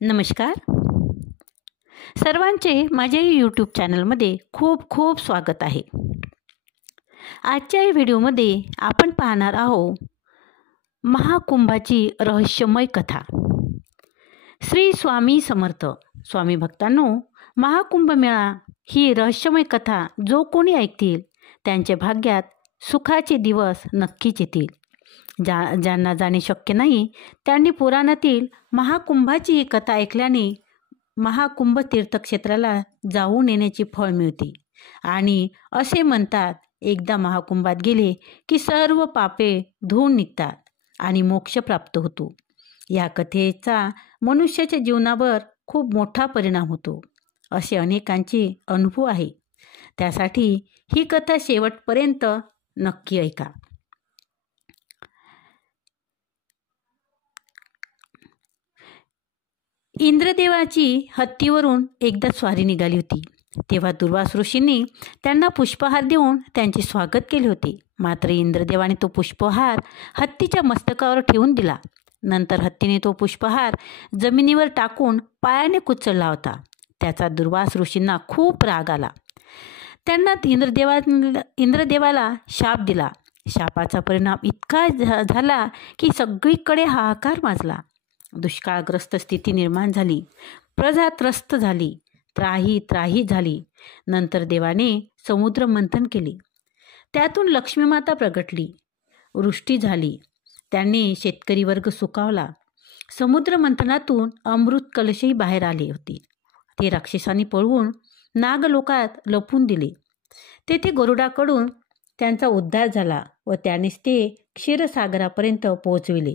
नमस्कार. सर्वांचे माझ्या यूट्यूब चॅनलमध्ये खूप खूप स्वागत आहे. आजच्या या व्हिडिओमध्ये आपण पाहणार आहोत महाकुंभाची रहस्यमय कथा. श्री स्वामी समर्थ. स्वामी भक्तांनो, महाकुंभ मेळा ही रहस्यमय कथा जो कोणी ऐकतील त्यांच्या भाग्यात सुखाचे दिवस नक्कीच येतील. ज्यांना जाणे शक्य नाही त्यांनी पुराणातील महाकुंभाची ही कथा ऐकल्याने महाकुंभ तीर्थक्षेत्राला जाऊन येण्याचे फळ मिळते. आणि असे म्हणतात, एकदा महाकुंभात गेले की सर्व पापे धुवून निघतात आणि मोक्ष प्राप्त होतो. या कथेचा मनुष्याच्या जीवनावर खूप मोठा परिणाम होतो असे अनेकांचे अनुभव आहे. त्यासाठी ही कथा शेवटपर्यंत नक्की ऐका. इंद्रदेवाची हत्तीवरून एकदा स्वारी निघाली होती. तेव्हा दुर्वास ऋषींनी त्यांना पुष्पहार देऊन त्यांचे स्वागत केले होते. मात्र इंद्रदेवाने तो पुष्पहार हत्तीच्या मस्तकावर ठेवून दिला. नंतर हत्तीने तो पुष्पहार जमिनीवर टाकून पायाने कुचलला होता. त्याचा दुर्वास ऋषींना खूप राग आला. त्यांना इंद्रदेवाला शाप दिला. शापाचा परिणाम इतका झाला की सगळीकडे हाहाकार माजला. दुष्काळग्रस्त स्थिती निर्माण झाली. प्रजा त्रस्त झाली. त्राही झाली. नंतर देवाने समुद्र मंथन केले. त्यातून लक्ष्मीमाता प्रगटली. वृष्टी झाली. त्यांनी शेतकरी वर्ग सुखावला. समुद्र मंथनातून अमृत कलशही बाहेर आले होते. ते राक्षसांनी पळवून नागलोकात लपवून दिले. तेथे गरुडाकडून त्यांचा उद्धार झाला व त्यानेच ते क्षीरसागरापर्यंत पोहोचविले.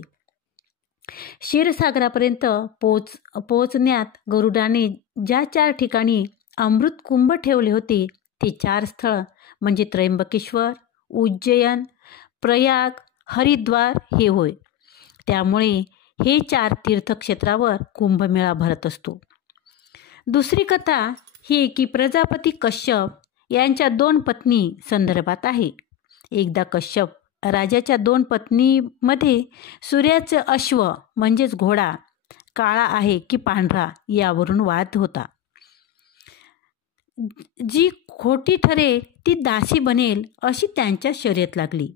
क्षीरसागरापर्यंत पोहोचण्यात गरुडाने ज्या 4 ठिकाणी अमृत कुंभ ठेवले होते ते 4 स्थळ म्हणजे त्र्यंबकेश्वर, उज्जैन, प्रयाग, हरिद्वार हे होय. त्यामुळे हे 4 तीर्थक्षेत्रावर कुंभमेळा भरत असतो. दुसरी कथा ही की प्रजापती कश्यप यांच्या 2 पत्नी संदर्भात आहे. एकदा कश्यप राजाच्या 2 पत्नीमध्ये सूर्याचे अश्व म्हणजेच घोडा काळा आहे की पांढरा यावरून वाद होता. जी खोटी ठरेल ती दासी बनेल अशी त्यांच्या शर्यत लागली.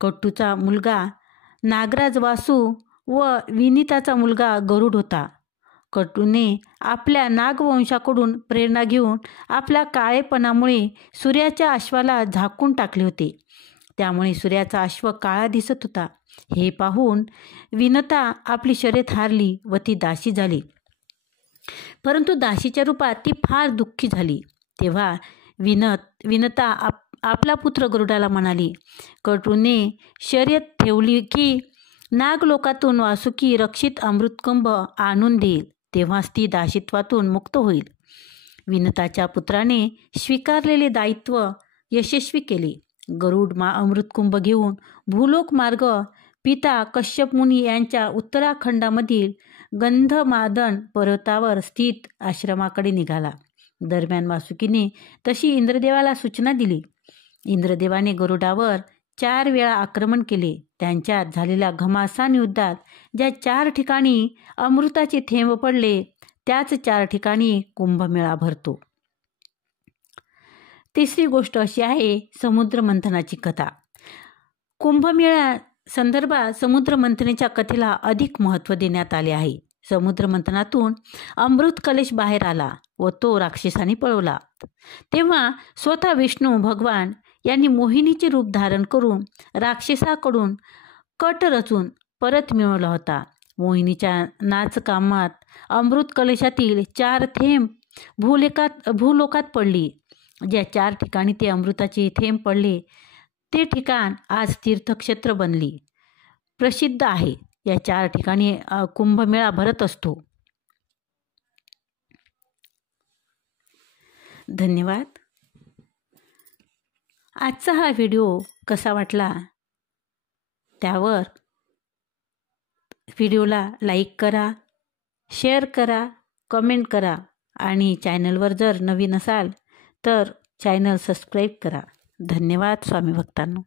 कट्टूचा मुलगा नागराज वासू व विनिताचा मुलगा गरुड होता. कट्टूने आपल्या नागवंशाकडून प्रेरणा घेऊन आपल्या काळेपणामुळे सूर्याच्या अश्वाला झाकून टाकले होते. त्यामुळे सूर्याचा अश्व काळा दिसत होता. हे पाहून विनता आपली शर्यत हारली व ती दासी झाली. परंतु दासीच्या रूपात ती फार दुःखी झाली. तेव्हा विनता आपला पुत्र गरुडाला म्हणाली, कट्टूने शर्यत ठेवली की नागलोकातून वासुकी रक्षित अमृतकुंभ आणून देईल, तेव्हाच ती दासीत्वातून मुक्त होईल. विनताच्या पुत्राने स्वीकारलेले दायित्व यशस्वी केले. गरुड अमृतकुंभ घेऊन भूलोक मार्ग पिता कश्यप मुनी यांच्या उत्तराखंडामधील गंधमादन पर्वतावर स्थित आश्रमाकडे निघाला. दरम्यान वासुकीने तशी इंद्रदेवाला सूचना दिली. इंद्रदेवाने गरुडावर 4 वेळा आक्रमण केले. त्यांच्यात झालेल्या घमासान युद्धात ज्या 4 ठिकाणी अमृताचे थेंब पडले त्याच 4 ठिकाणी कुंभमेळा भरतो. तिसरी गोष्ट अशी आहे समुद्र मंथनाची कथा. कुंभमेळा संदर्भात समुद्र मंथनाच्या कथेला अधिक महत्त्व देण्यात आले आहे. समुद्र मंथनातून अमृत कलश बाहेर आला व तो राक्षसांनी पळवला. तेव्हा स्वतः विष्णू भगवान यांनी मोहिनीचे रूप धारण करून राक्षसाकडून कट रचून परत मिळवला होता. मोहिनीच्या नाचकामात अमृत कलशातील 4 थेंब भूलोकात पडली. ज्या 4 ठिकाणी ते अमृताचे थेंब पडले ते ठिकाण आज तीर्थक्षेत्र बनली प्रसिद्ध आहे. या 4 ठिकाणी कुंभमेळा भरत असतो. धन्यवाद. आजचा हा व्हिडिओ कसा वाटला त्यावर व्हिडिओला लाईक करा, शेअर करा, कमेंट करा आणि चॅनलवर जर नवीन असाल तर चॅनल सबस्क्राईब करा. धन्यवाद स्वामी भक्तांनो.